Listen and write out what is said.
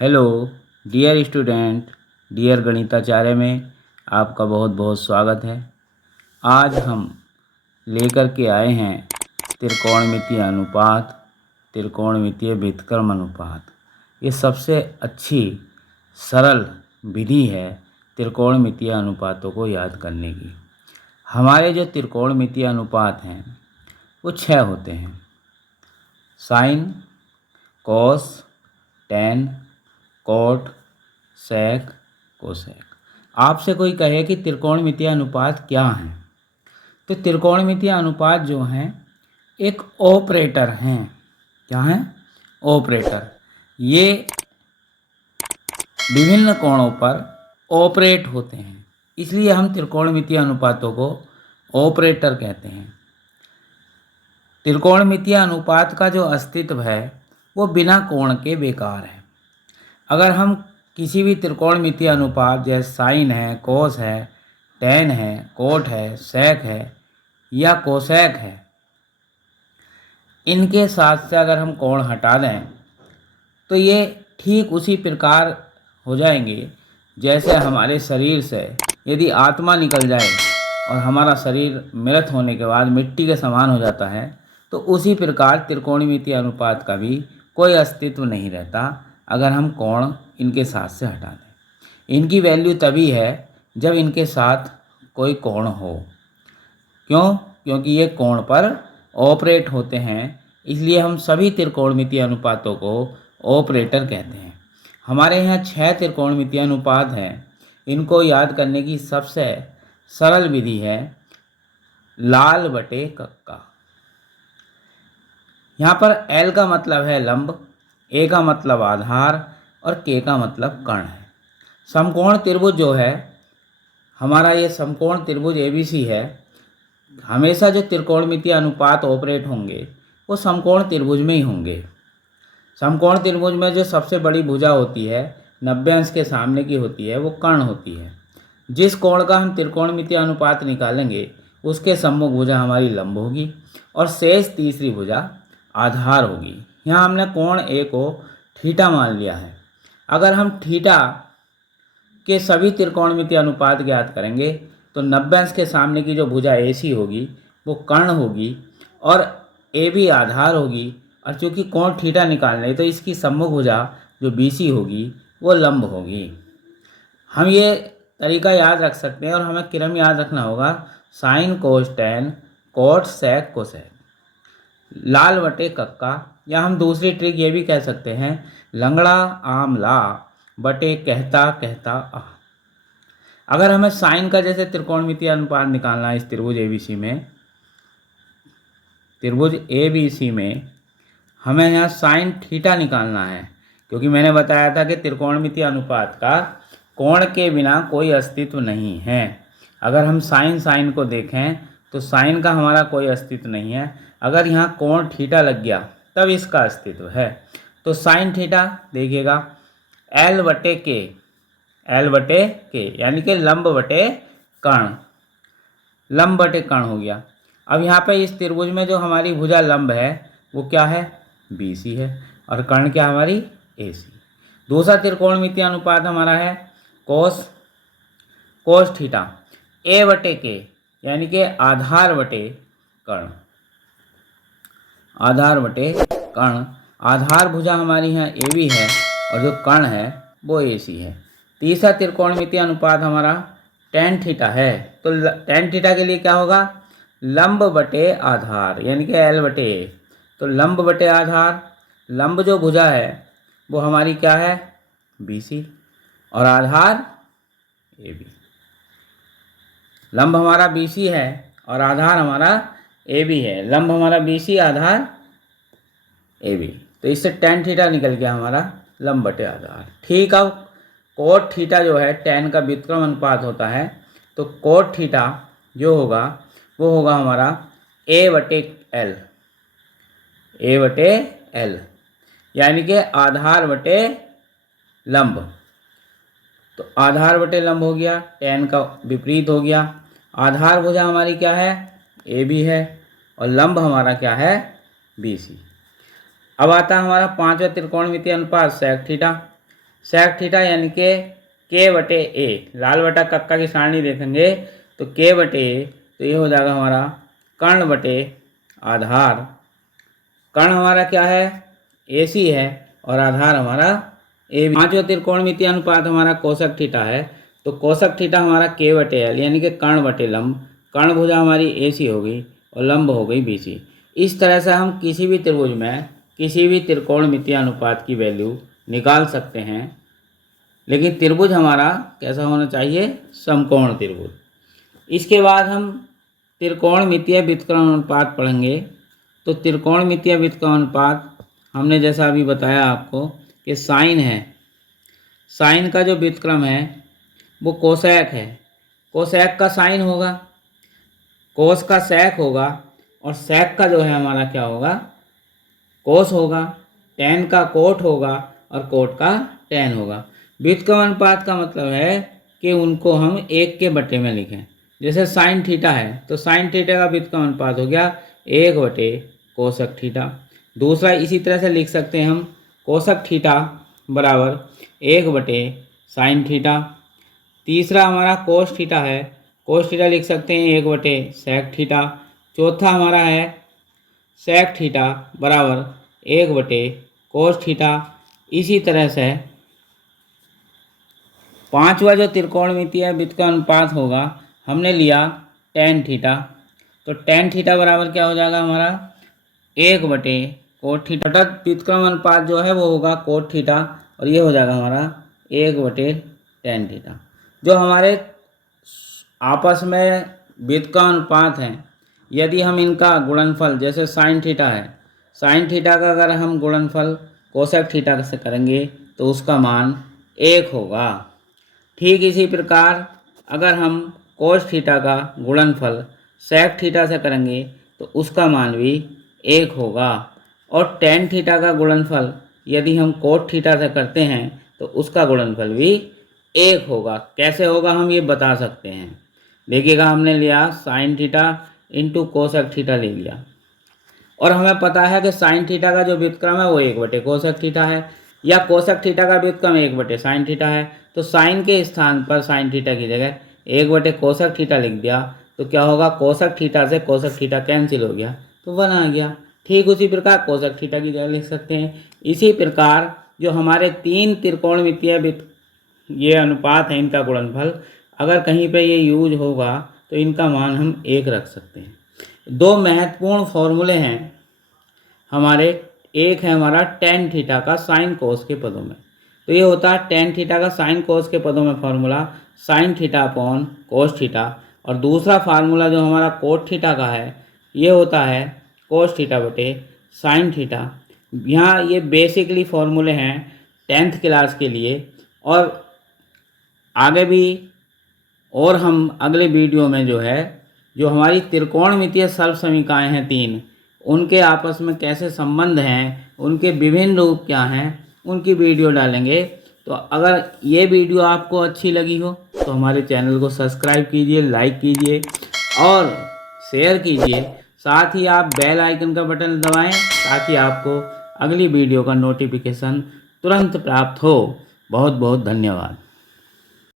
Hello dear student, dear गणिताचार्य में आपका बहुत बहुत स्वागत है। आज हम लेकर के आए हैं त्रिकोणमितीय अनुपात, त्रिकोणमितीय व्युत्क्रम अनुपात। ये सबसे अच्छी सरल विधि है त्रिकोणमितीय अनुपातों को याद करने की। हमारे जो त्रिकोणमितीय अनुपात हैं वो 6 होते हैं: साइन, कॉस, टेन, कॉट, सेक, कोसेक। आपसे कोई कहे कि त्रिकोणमितीय अनुपात क्या हैं, तो त्रिकोणमितीय अनुपात जो हैं एक ऑपरेटर हैं। क्या हैं? ऑपरेटर। ये विभिन्न कोणों पर ऑपरेट होते हैं, इसलिए हम त्रिकोणमितीय अनुपातों को ऑपरेटर कहते हैं। त्रिकोणमितीय अनुपात का जो अस्तित्व है वो बिना कोण के बेकार है। अगर हम किसी भी त्रिकोणमितीय अनुपात जैसे साइन है, कोस है, टेन है, कोट है, सेक है या कोसेक है, इनके साथ से अगर हम कोण हटा दें तो ये ठीक उसी प्रकार हो जाएंगे जैसे हमारे शरीर से यदि आत्मा निकल जाए और हमारा शरीर मृत होने के बाद मिट्टी के समान हो जाता है, तो उसी प्रकार त्रिकोणमितीय अनुपात का भी कोई अस्तित्व नहीं रहता अगर हम कोण इनके साथ से हटा दें। इनकी वैल्यू तभी है जब इनके साथ कोई कोण हो। क्यों? क्योंकि ये कोण पर ऑपरेट होते हैं, इसलिए हम सभी त्रिकोणमितीय अनुपातों को ऑपरेटर कहते हैं। हमारे यहाँ 6 त्रिकोणमितीय अनुपात हैं। इनको याद करने की सबसे सरल विधि है लाल बटे कक्का। यहाँ पर L का मतलब है लंब, A का मतलब आधार और K का मतलब कर्ण है। समकोण त्रिभुज जो है हमारा, ये समकोण त्रिभुज ABC है। हमेशा जो त्रिकोणमितीय अनुपात ऑपरेट होंगे वो समकोण त्रिभुज में ही होंगे। समकोण त्रिभुज में जो सबसे बड़ी भुजा होती है 90 अंश के सामने की होती है, वो कर्ण होती है। जिस कोण का हम त्रिकोणमितीय अनुपात निकालेंगे उसके सम्मुख भुजा हमारी लंब होगी और शेष तीसरी भुजा आधार होगी। यहाँ हमने कोण A को थीटा मान लिया है। अगर हम थीटा के सभी त्रिकोणमितीय अनुपात ज्ञात करेंगे तो 90 अंश के सामने की जो भुजा AC होगी वो कर्ण होगी और AB आधार होगी, और चूँकि कोण थीटा निकालना है तो इसकी सम्मुख भुजा जो BC होगी वो लंब होगी। हम ये तरीका याद रख सकते हैं और हमें क्रम याद रखना होगा: साइन, कोस, टेन, कोट, सेक, कोसेक। लाल बटे कक्का, या हम दूसरी ट्रिक ये भी कह सकते हैं लंगड़ा आम ला बटे कहता कहता आ। अगर हमें साइन का जैसे त्रिकोणमितीय अनुपात निकालना है इस त्रिभुज ABC में हमें यहाँ साइन थीटा निकालना है, क्योंकि मैंने बताया था कि त्रिकोणमितीय अनुपात का कोण के बिना कोई अस्तित्व नहीं है। अगर हम साइन को देखें तो साइन का हमारा कोई अस्तित्व नहीं है। अगर यहाँ कोण थीटा लग गया तब इसका अस्तित्व है। तो साइन थीटा देखिएगा L बटे के यानी कि लंब बटे कर्ण, लंब बटे कर्ण हो गया। अब यहाँ पे इस त्रिभुज में जो हमारी भुजा लंब है वो क्या है? BC है, और कर्ण क्या हमारी? AC। दूसरा त्रिकोणमितीय अनुपात हमारा है कोस थीटा A बटे के यानी कि आधार बटे कर्ण, आधार बटे कर्ण। आधार भुजा हमारी यहाँ AB है और जो कर्ण है वो AC है। तीसरा त्रिकोणमितीय अनुपात हमारा टेन थीटा है, तो टेन थीटा के लिए क्या होगा? लंब बटे आधार यानी कि L बटे A। तो लंब बटे आधार, लंब जो भुजा है वो हमारी क्या है? BC, और आधार AB। लंब हमारा BC है और आधार हमारा AB है। लंब हमारा BC, आधार AB। तो इससे टेन थीटा निकल गया हमारा लंब बटे आधार। ठीक। अब कोट थीटा जो है टेन का व्युत्क्रम अनुपात होता है, तो कोट थीटा जो होगा वो होगा हमारा A बटे L यानी कि आधार बटे लंब। तो आधार बटे लंब हो गया, टेन का विपरीत हो गया। आधार भुजा हमारी क्या है? AB है, और लंब हमारा क्या है? BC। अब आता है हमारा पांचवा त्रिकोणमितीय अनुपात सेक थीटा। सेक थीटा यानी के बटे ए, लाल बटा कक्का की सारणी देखेंगे तो के बटे ए, तो ये हो जाएगा हमारा कर्ण बटे आधार। कर्ण हमारा क्या है, AC है और आधार हमारा AB। पांचवा त्रिकोणमितीय अनुपात हमारा कोसक थीटा है, तो कोसक थीटा हमारा के बटे एल यानी कि कर्ण बटे लंब। कर्ण भुजा हमारी AC हो गई और लंब हो गई BC। इस तरह से हम किसी भी त्रिभुज में किसी भी त्रिकोणमितीय अनुपात की वैल्यू निकाल सकते हैं, लेकिन त्रिभुज हमारा कैसा होना चाहिए, समकोण त्रिभुज। इसके बाद हम त्रिकोणमितीय व्युत्क्रमण अनुपात पढ़ेंगे। तो त्रिकोणमितीय व्युत्क्रमण अनुपात हमने जैसा अभी बताया आपको कि साइन है, साइन का जो व्युत्क्रम है वो कोसेक है। कोसेक का साइन होगा, कोस का सेक होगा और सेक का जो है हमारा क्या होगा, कोस होगा। टेन का कोट होगा और कोट का टेन होगा। व्युत्क्रमण अनुपात का मतलब है कि उनको हम एक के बटे में लिखें। जैसे साइन थीटा है तो साइन थीटा का व्युत्क्रमण अनुपात हो गया 1 बटे कोसक थीटा। दूसरा इसी तरह से लिख सकते हैं हम, कोसक थीटा बराबर 1 बटे साइन थीटा। तीसरा हमारा कोस थीटा है, कोस थीटा लिख सकते हैं 1 बटे सेक थीटा। चौथा हमारा है सेक थीटा बराबर 1 बटे कोस थीटा। इसी तरह से पांचवा जो त्रिकोणमितीय व्युत्क्रमण अनुपात होगा हमने लिया टेन थीटा, तो टेन थीटा बराबर क्या हो जाएगा हमारा 1 बटे कोट थीटा। व्युत्क्रमण अनुपात जो है वो होगा कोट थीटा और ये हो जाएगा हमारा 1 बटे टेन थीटा। जो हमारे आपस में व्युत्क्रमण अनुपात हैं, यदि हम इनका गुणनफल, जैसे साइन थीटा है, साइन थीटा का अगर हम गुणनफल कोसेक थीटा से करेंगे तो उसका मान 1 होगा। ठीक इसी प्रकार अगर हम कोस थीटा का गुणनफल सेक थीटा से करेंगे तो उसका मान भी 1 होगा। और टेन थीटा का गुणनफल यदि हम कोट थीटा से करते हैं तो उसका गुणनफल भी 1 होगा। कैसे होगा हम ये बता सकते हैं। देखिएगा, हमने लिया sine theta into cosec theta ले लिया और हमें पता है कि साइन थीटा का जो व्युत्क्रम है वो 1 बटे कोसेक थीटा है, या कोसेक थीटा का व्युत्क्रम 1 बटे साइन थीटा है। तो साइन के स्थान पर साइन थीटा की जगह 1 बटे कोसेक थीटा लिख दिया तो क्या होगा, कोसेक थीटा से कोसेक थीटा कैंसिल हो गया तो 1 आ गया। ठीक उसी प्रकार कोसेक थीटा की जगह लिख सकते हैं। इसी प्रकार जो हमारे 3 त्रिकोणमितीय ये अनुपात है, इनका गुणनफल अगर कहीं पे ये यूज होगा तो इनका मान हम 1 रख सकते हैं। 2 महत्वपूर्ण फॉर्मूले हैं हमारे। एक है हमारा टेन थीटा का साइन कोस के पदों में, तो ये होता है टेन थीटा का साइन कोस के पदों में formula sine theta upon cos theta. और दूसरा फार्मूला जो हमारा कोट थीटा का है ये होता है कोस थीटा बटे साइन थीटा। यहाँ ये बेसिकली फॉर्मूले हैं 10th क्लास के लिए, और आगे भी और हम अगले वीडियो में जो है जो हमारी त्रिकोणमितीय सर्व समीकरणाएँ हैं 3, उनके आपस में कैसे संबंध हैं, उनके विभिन्न रूप क्या हैं, उनकी वीडियो डालेंगे। तो अगर ये वीडियो आपको अच्छी लगी हो तो हमारे चैनल को सब्सक्राइब कीजिए, लाइक कीजिए और शेयर कीजिए। साथ ही आप बेल आइकन का बटन दबाएं ताकि आपको अगली वीडियो का नोटिफिकेशन तुरंत प्राप्त हो। बहुत बहुत धन्यवाद।